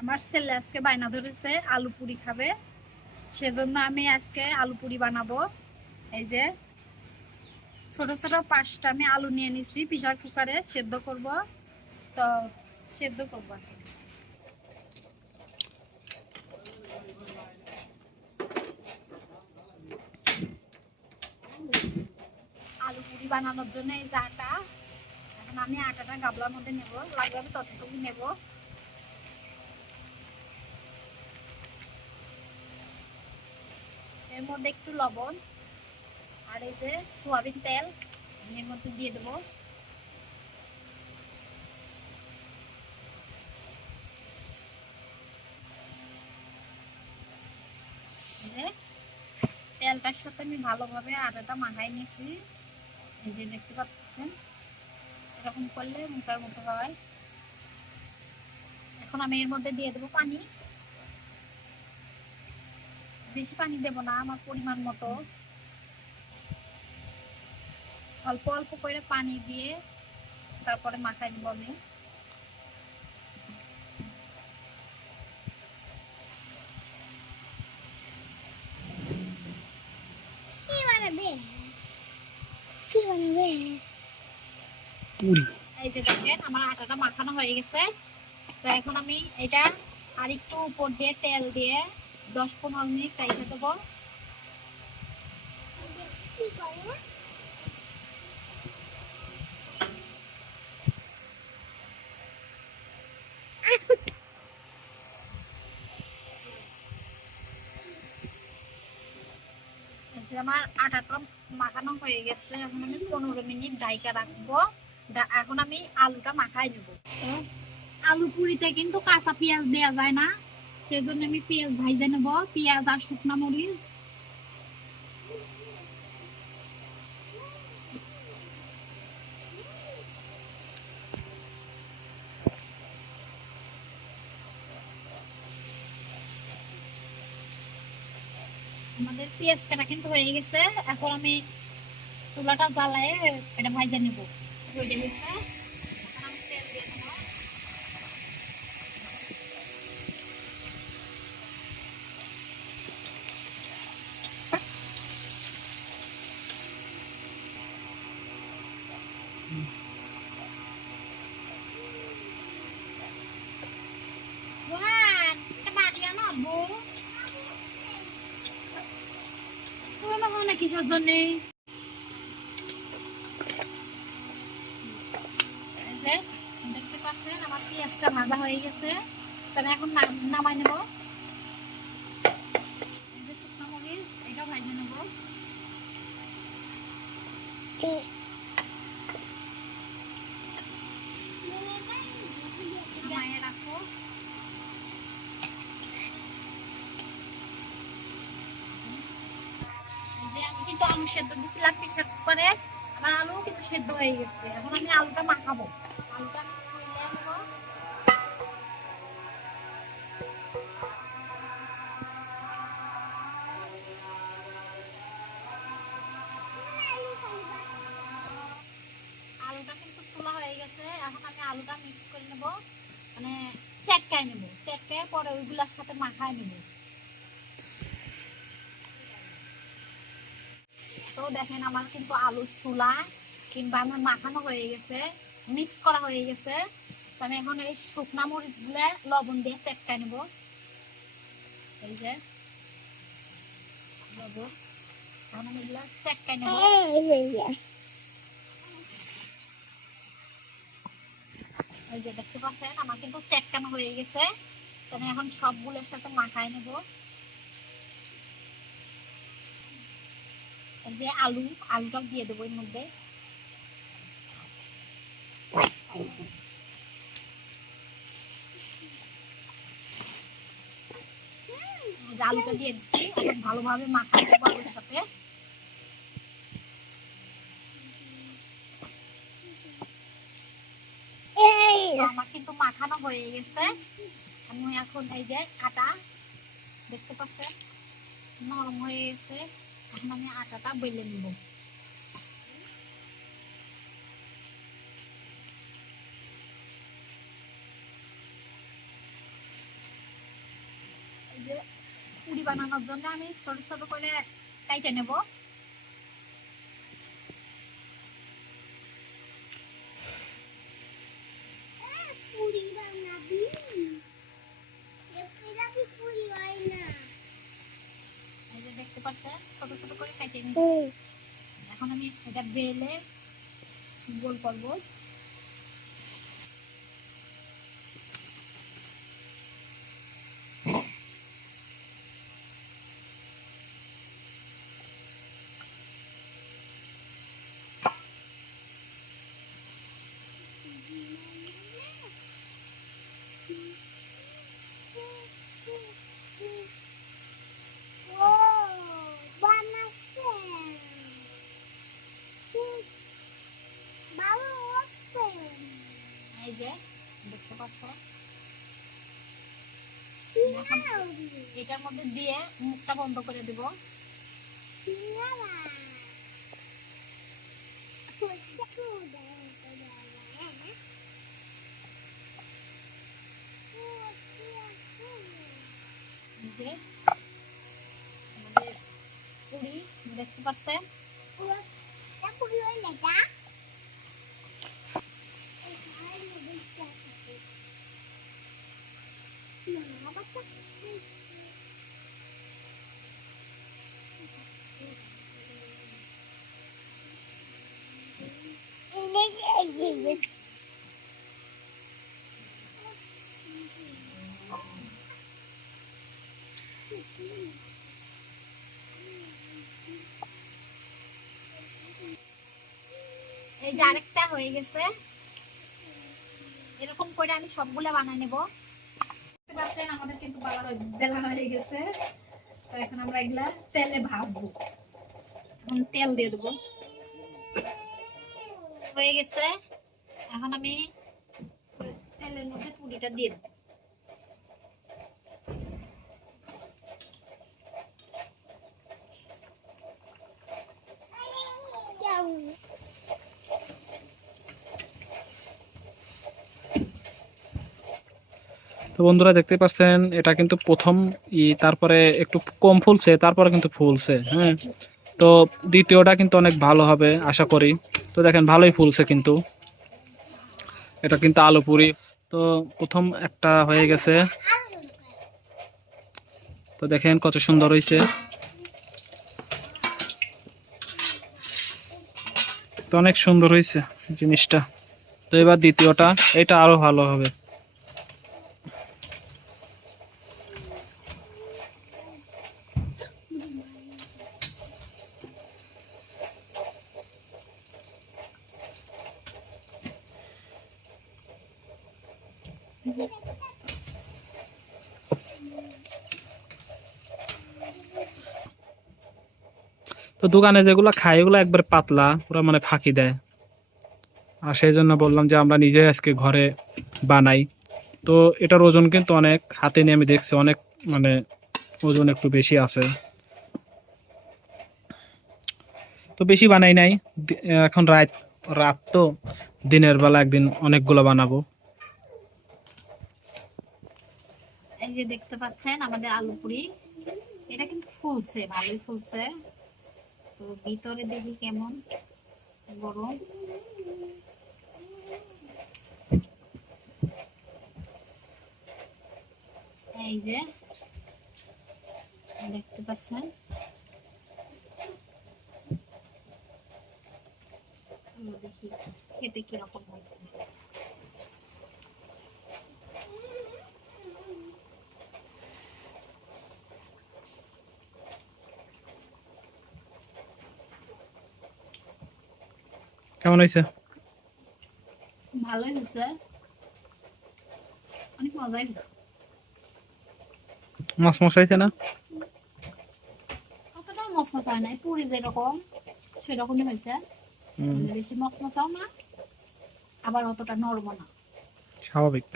আমার ছেলে আজকে বায়না ধরেছে আলু পুরি খাবে, সেজন্য আমি আজকে আলু পুরি বানাবো। এই যে ছোট ছোট 5টা আমি আলু নিয়ে নিছি, প্রেসার কুকারে সেদ্ধ করব। তো সেদ্ধ করবো আর কি। আলু পুরি বানানোর জন্য এই যে আটা, এখন আমি আটাটা গাবলার মধ্যে নেব, লাগবে আমি ততটুকু নেব। এর মধ্যে একটু লবণ আর এই যে সয়াবিন তেল আমি এর মধ্যে দিয়ে দেবো। তেলটার সাথে আমি ভালোভাবে আটাটা মাখাই নিয়েছি। এই যে দেখতে পাচ্ছেন, এরকম করলে মোটার মতো হয়। এখন আমি এর মধ্যে দিয়ে দেবো পানি। বেশি পানি দেব না, আমার পরিমাণ মতো অল্প অল্প করে পানি দিয়ে তারপরে মাখাই নেবো আমি। এই যে দেখেন আমার আটাটা মাখানো হয়ে গেছে। তো এখন আমি এটা আর একটু উপর দিয়ে তেল দিয়ে 10-15 মিনিট রেখে দেবো। যে আমার আটাটা মাখানো হয়ে গেছে, এখন আমি 15 মিনিট ডাইকা রাখবো। এখন আমি আলুটা মাখাই নেবো। আলু পুরিতে কিন্তু কাঁচা পেঁয়াজ দেওয়া যায় না, সেজন্য আমি পেঁয়াজ ভাইজে নেবো, পেঁয়াজ আর শুকনা মরিচ। আমাদের পেঁয়াজ কাটা কিন্তু হয়ে গেছে, এখন আমি চুলাটা জ্বালায় এটা ভাইজে নেবো। হয়ে গেছে, এখন আমি তেল দিয়ে দেবো। কিসের জন্য দেখতে পাচ্ছেন আমার পেঁয়াজটা ভাজা হয়ে গেছে, তবে এখন নামাই নেব। এই যে শুকনো মরিচ এটা ভাজে নেব। নামাইয়ে রাখবো। যে আমি কিন্তু আলু সেদ্ধ দিছিলাম প্রেসার কুকারে, আমার আলু কিন্তু সেদ্ধ হয়ে গেছে। এখন আমি আলুটা মাখাবো। আলুটা আমি ছুলে নেব। আলুটা কিন্তু ছোলা হয়ে গেছে, এখন আমি আলুটা মিক্স করে নেব, মানে চেটকাই নেব, চেটকায় পরে ওইগুলার সাথে মাখায় নেব। তো দেখেন আমার কিন্তু আলু ছোলা কিংবা আমার মাখানো হয়ে গেছে, মিক্স করা হয়ে গেছে। তো আমি এখন এই শুকনা মরিচ গুলা লবণ দিয়ে চেটকাই নেব। এই যে লবণ, এখন আমি এগুলা চেটকাই নেব। এই যে দেখতে পাচ্ছেন আমার কিন্তু চেটকানো হয়ে গেছে, তো আমি এখন সবগুলোর সাথে মাখাই নেব। এই যে আলুটা দিয়ে দেবো এর মধ্যে। আলুটা দিয়ে দিচ্ছি, এখন ভালোভাবে মাখাই দেবো আলুর সাথে। আমার কিন্তু মাখানো হয়ে গেছে। আমি এখন এই যে আটা দেখতে পাচ্ছেন নরম হয়ে গেছে, এখন আমি আটাটা বেলে নিব। যে পুরি বানানোর জন্য আমি ছোট ছোট করে কাইটে নেব। এই যে দেখতে পাচ্ছেন ছোট ছোট করে কাইটে নিচ্ছি। এখন আমি এটা বেলে গোল করব। এই যে দেখতে পাচ্ছ, এটার মধ্যে দিয়ে মুখটা বন্ধ করে দেব। যে আমাদের পুরি দেখতে পাচ্ছেন, এই যে আরেকটা হয়ে গেছে। এরকম করে আমি সবগুলা বানায় নেব। দেখতে পাচ্ছেন আমাদের কিন্তু বেলা হয়ে গেছে। তো এখন আমরা এগুলা তেলে ভাজবো। এখন তেল দিয়ে দেবো। হয়ে গেছে, এখন আমি তেলের মধ্যে পুরিটা দিয়ে দেবো। তো বন্ধুরা দেখতে পাচ্ছেন এটা কিন্তু প্রথম তারপরে একটু কম ফুলছে, তারপরে কিন্তু ফুলছে। হ্যাঁ, তো দ্বিতীয়টা কিন্তু অনেক ভালো হবে আশা করি। তো দেখেন ভালোই ফুলছে কিন্তু, এটা কিন্তু আলু পুরি। তো প্রথম একটা হয়ে গেছে, তো দেখেন কত সুন্দর হয়েছে। তো অনেক সুন্দর হয়েছে জিনিসটা। তো এবার দ্বিতীয়টা, এটা আরো ভালো হবে। তো দোকানে যেগুলো খাই ওগুলো একবার পাতলা, ওরা মানে ফাঁকি দেয়। আর সেই জন্য বললাম যে আমরা নিজে আজকে ঘরে বানাই। তো এটার ওজন কিন্তু অনেক, হাতে নিয়ে আমি দেখছি অনেক, মানে ওজন একটু বেশি আছে। তো বেশি বানাই নাই, এখন রাত রাত তো, দিনের বেলা একদিন অনেকগুলো বানাবো। এই যে দেখতে পাচ্ছেন আমাদের আলু পুরি, এটা কিন্তু ফুলছে, ভালোই ফুলছে। তো ভিতরে দেখি কেমন গরম। এই যে দেখতে পাচ্ছেন, দেখি খেতে কিরকম হয়েছে। কেমন হয়েছে? ভালোই হয়েছে, অনেক মজাই হয়েছে। মাছ মশাইছে না? অতটা মশমশা হয় নাই, পুরি যেরকম সেরকমই হয়েছে। বেশি মশমশাও না, আবার অতটা নরম না, স্বাভাবিক।